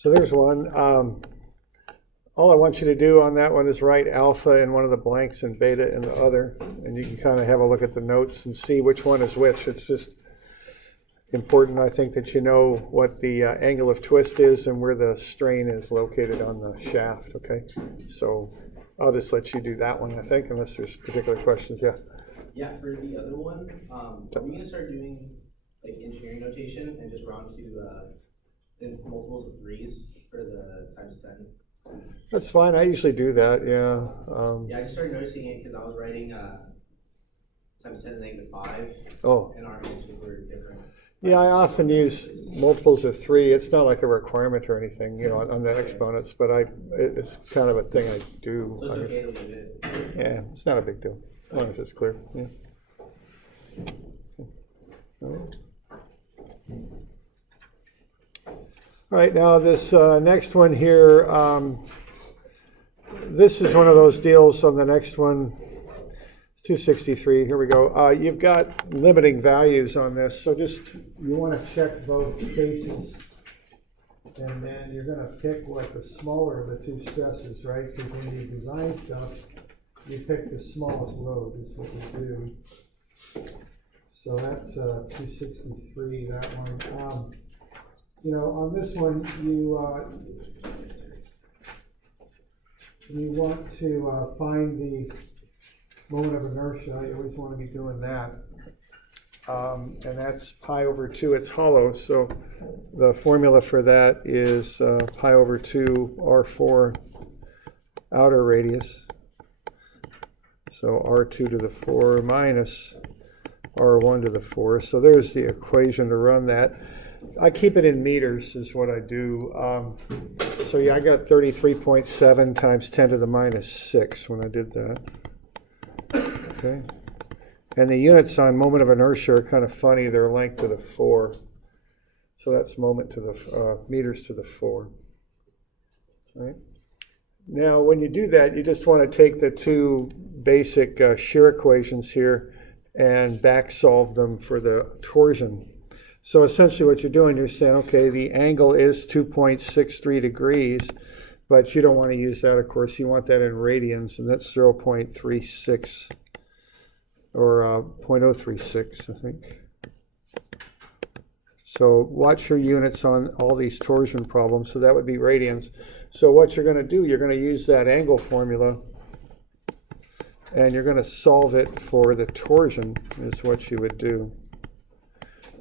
So there's one. All I want you to do on that one is write alpha in one of the blanks and beta in the other. And you can kind of have a look at the notes and see which one is which. It's just important, I think, that you know what the angle of twist is and where the strain is located on the shaft, okay? So I'll just let you do that one, I think, unless there's particular questions. Yeah? Yeah, for the other one, are we going to start doing like engineering notation and just round to in multiples of 3s for the times 10? That's fine. I usually do that, yeah. Yeah, I just started noticing it because I was writing times 10 to the -5, and our answers were different. Yeah, I often use multiples of 3. It's not like a requirement or anything, you know, on the exponents, but it's kind of a thing I do. So it's okay to leave it? Yeah, it's not a big deal, as long as it's clear. Yeah. All right, now this next one here, this is one of those deals on the next one. It's 263, here we go. You've got limiting values on this, so just, you want to check both cases. And then you're going to pick what the smaller of the two stresses, right? Because when you design stuff, you pick the smallest load, is what you do. So that's 263, that one. You know, on this one, you want to find the moment of inertia. You always want to be doing that. And that's pi over 2. It's hollow, so the formula for that is pi over 2 R4 outer radius. So R2 to the 4 minus R1 to the 4. So there's the equation to run that. I keep it in meters is what I do. So yeah, I got 33.7 times 10 to the -6 when I did that. Okay. And the units on moment of inertia are kind of funny. They're length to the 4. So that's moment to the meters to the 4. Right. Now, when you do that, you just want to take the two basic shear equations here and back solve them for the torsion. So essentially what you're doing, you're saying, okay, the angle is 2.63 degrees, but you don't want to use that, of course. You want that in radians, and that's 0.36 or 0.036, I think. So watch your units on all these torsion problems. So that would be radians. So what you're going to do, you're going to use that angle formula, and you're going to solve it for the torsion, is what you would do.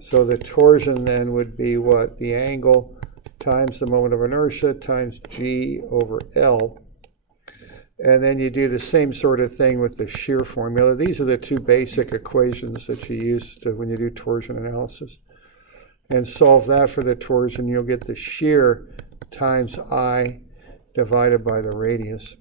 So the torsion then would be what? The angle times the moment of inertia times G over L. And then you do the same sort of thing with the shear formula. These are the two basic equations that you use when you do torsion analysis. And solve that for the torsion, you'll get the shear times I divided by the radius.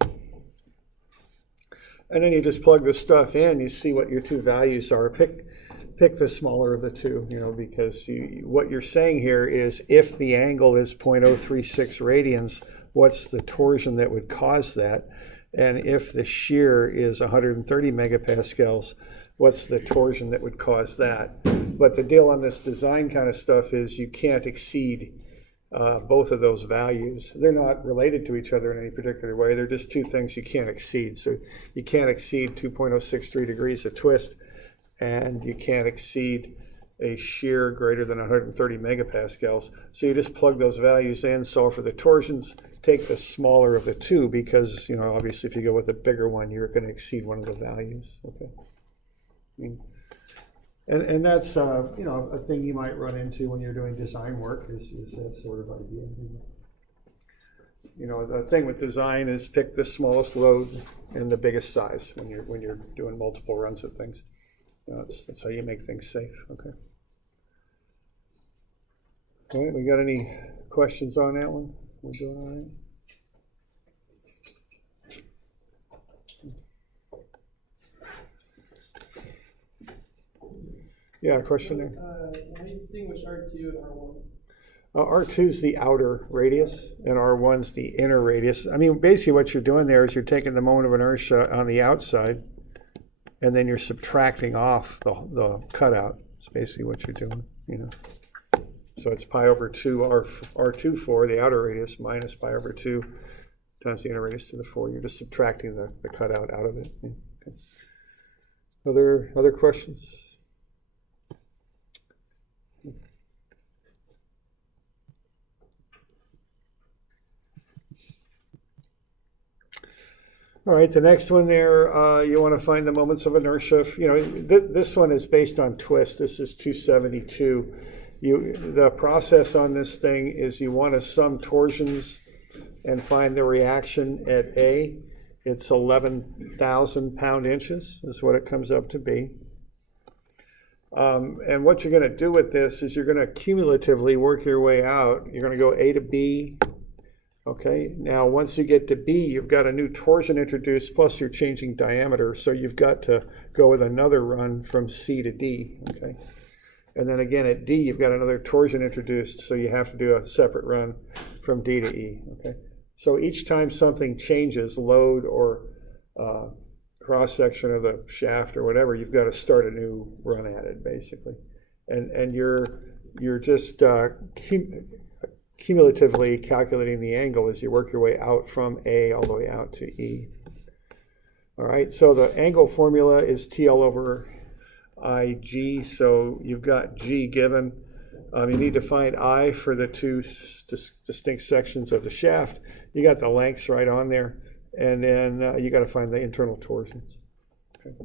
And then you just plug the stuff in, you see what your two values are. Pick the smaller of the two, you know, because what you're saying here is if the angle is 0.036 radians, what's the torsion that would cause that? And if the shear is 130 megapascals, what's the torsion that would cause that? But the deal on this design kind of stuff is you can't exceed both of those values. They're not related to each other in any particular way. They're just two things you can't exceed. So you can't exceed 2.063 degrees of twist, and you can't exceed a shear greater than 130 megapascals. So you just plug those values in, solve for the torsions, take the smaller of the two, because, you know, obviously if you go with a bigger one, you're going to exceed one of the values. Okay. And that's, you know, a thing you might run into when you're doing design work is that sort of idea. You know, the thing with design is pick the smallest load and the biggest size when you're doing multiple runs of things. You know, that's how you make things safe. Okay. All right, we got any questions on that one? We're doing all right? Yeah, question there. How do you distinguish R2 and R1? R2 is the outer radius, and R1's the inner radius. I mean, basically what you're doing there is you're taking the moment of inertia on the outside, and then you're subtracting off the cutout. It's basically what you're doing, you know. So it's pi over 2 R2 4, the outer radius, minus pi over 2 times the inner radius to the 4. You're just subtracting the cutout out of it. Okay. Other questions? All right, the next one there, you want to find the moments of inertia. This one is based on twist. This is 272. The process on this thing is you want to sum torsions and find the reaction at A. It's 11,000 pound-inches is what it comes up to be. And what you're going to do with this is you're going to cumulatively work your way out. You're going to go A to B. Okay, now once you get to B, you've got a new torsion introduced, plus you're changing diameter, so you've got to go with another run from C to D, okay? And then again at D, you've got another torsion introduced, so you have to do a separate run from D to E, okay? So each time something changes, load or cross-section of the shaft or whatever, you've got to start a new run at it, basically. And you're just cumulatively calculating the angle as you work your way out from A all the way out to E. All right, so the angle formula is TL over IG, so you've got G given. You need to find I for the two distinct sections of the shaft. You got the lengths right on there, and then you got to find the internal torsions. Okay.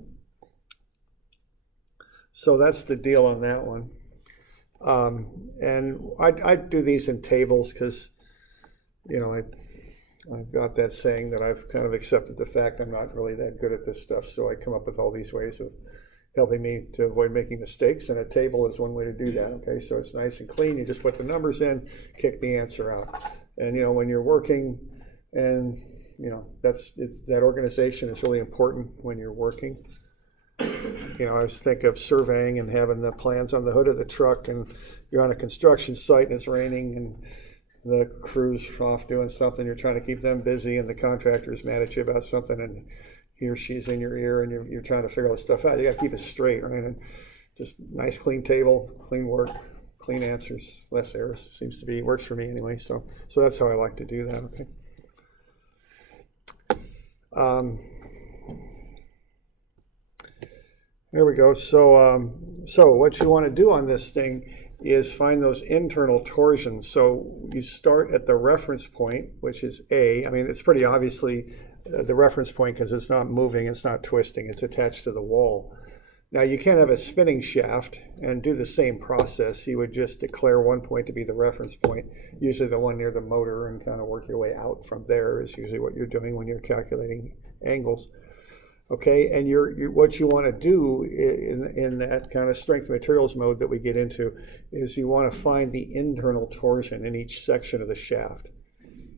So that's the deal on that one. And I do these in tables because, I've got that saying that I've kind of accepted the fact I'm not really that good at this stuff, so I come up with all these ways of helping me to avoid making mistakes, and a table is one way to do that, okay? So it's nice and clean. You just put the numbers in, kick the answer out. And, when you're working, and, that organization is really important when you're working. I always think of surveying and having the plans on the hood of the truck, and you're on a construction site and it's raining and the crew's off doing something. You're trying to keep them busy, and the contractor's mad at you about something, and he or she's in your ear, and you're trying to figure all this stuff out. You got to keep it straight, right? And just nice, clean table, clean work, clean answers, less errors. Seems to be works for me anyway. So that's how I like to do that. Okay. There we go. So what you want to do on this thing is find those internal torsions. So you start at the reference point, which is A. I mean, it's pretty obviously the reference point because it's not moving, it's not twisting, it's attached to the wall. Now you can't have a spinning shaft and do the same process. You would just declare one point to be the reference point, usually the one near the motor, and kind of work your way out from there is usually what you're doing when you're calculating angles. Okay, and what you want to do in that kind of strength materials mode that we get into is you want to find the internal torsion in each section of the shaft.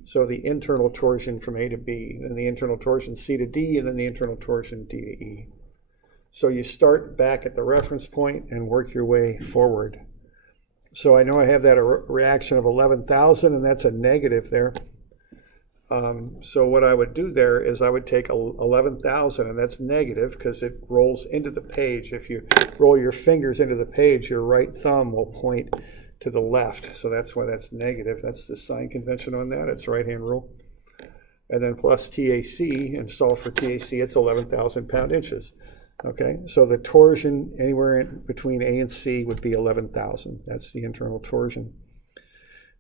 So the internal torsion from A to B, and the internal torsion C to D, and then the internal torsion D to E. So you start back at the reference point and work your way forward. So I know I have that reaction of 11,000, and that's a negative there. So what I would do there is I would take 11,000, and that's negative because it rolls into the page. If you roll your fingers into the page, your right thumb will point to the left. So that's why that's negative. That's the sign convention on that. It's right-hand rule. And then plus TAC, and solve for TAC, it's 11,000 pound-inches. Okay, so the torsion anywhere between A and C would be 11,000. That's the internal torsion.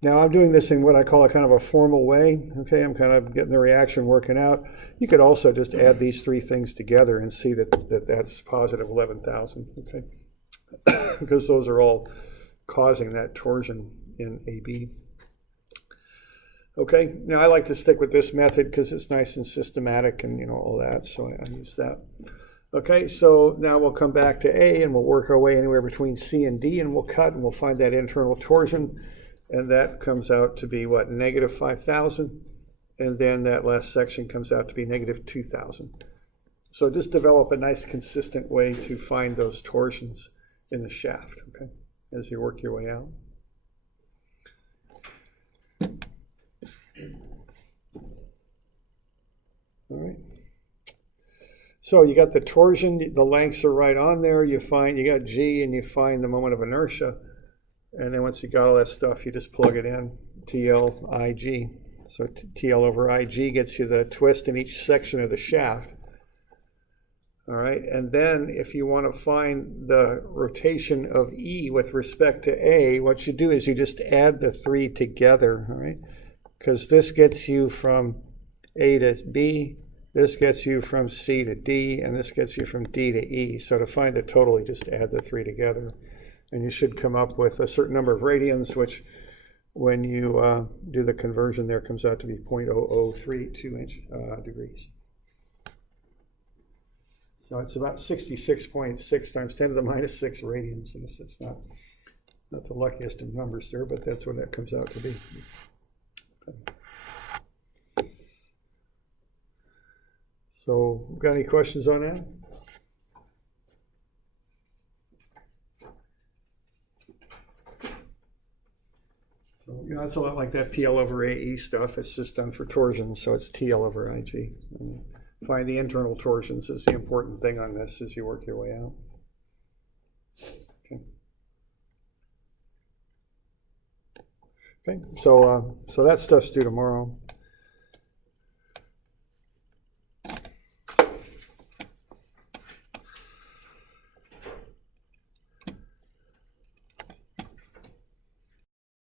Now I'm doing this in what I call a kind of a formal way. Okay, I'm kind of getting the reaction working out. You could also just add these three things together and see that's positive 11,000. Okay, because those are all causing that torsion in AB. Okay, now I like to stick with this method because it's nice and systematic and all that, so I use that. Okay, so now we'll come back to A and we'll work our way anywhere between C and D, and we'll cut and we'll find that internal torsion, and that comes out to be what, negative 5,000, and then that last section comes out to be negative 2,000. So just develop a nice consistent way to find those torsions in the shaft, okay, as you work your way out. All right. So you got the torsion, the lengths are right on there. You got G, and you find the moment of inertia, And then once you got all that stuff, you just plug it in, TLIG. So TL over IG gets you the twist in each section of the shaft. All right, and then if you want to find the rotation of E with respect to A, what you do is you just add the 3 together, all right? Because this gets you from A to B, this gets you from C to D, and this gets you from D to E. So to find the total, you just add the 3 together. And you should come up with a certain number of radians, which when you do the conversion there comes out to be 0.0032 degrees. So it's about 66.6 times 10 to the minus 6 radians. I guess it's not the luckiest of numbers there, but that's what that comes out to be. So, got any questions on that? So, you know, it's a lot like that PL over AE stuff. It's just done for torsions, so it's TL over IG. And find the internal torsions is the important thing on this as you work your way out. Okay, so that stuff's due tomorrow.